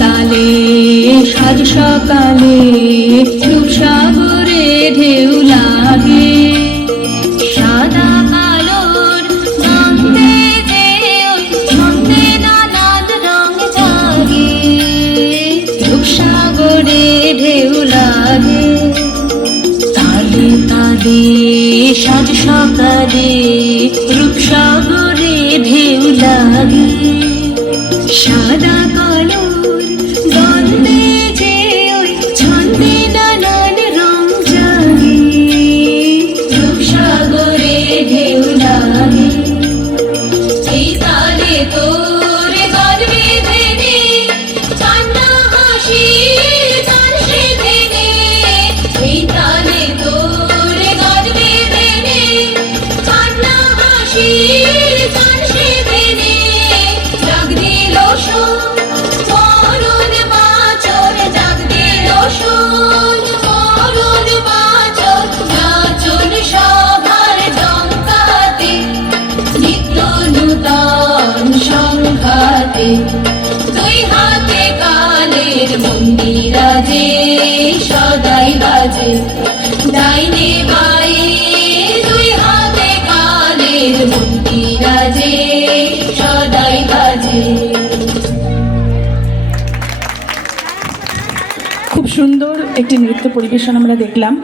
তালে সাজ সকালে রূপসাগরে ঢেউ লাগে সাদা কালোর ছন্দে যে ছন্দে নানান রং জাগে রূপসাগরে ঢেউ লাগে তালে তালে সাজ সকালে রূপসাগরে ঢেউ লাগে সাদা কালোর দ্বন্দ্বে যে ওই ছন্দে নানান রং জাগে রূপসাগরে ঢেউ লাগে এই তালে তোর গান বেঁধে নে কান্না হাসির গান সেধে নে এই তালে তোর গান বেঁধে নে কান্না হাসির গান সেধে নে জাগ দিল মরণ বাঁচর জাগ দিল মরণ বাঁচর নাচন সভার ডঙ্কাতে নিত্য নূতন সংঘাতে দুই হাতে কালের মন্দিরাজে সদাই বাজে ডাইনে বায়ে দুই হাতে কালের মন্দিরাজে সদাই বাজে। খুব সুন্দর একটি নৃত্য পরিবেশন আমরা দেখলাম।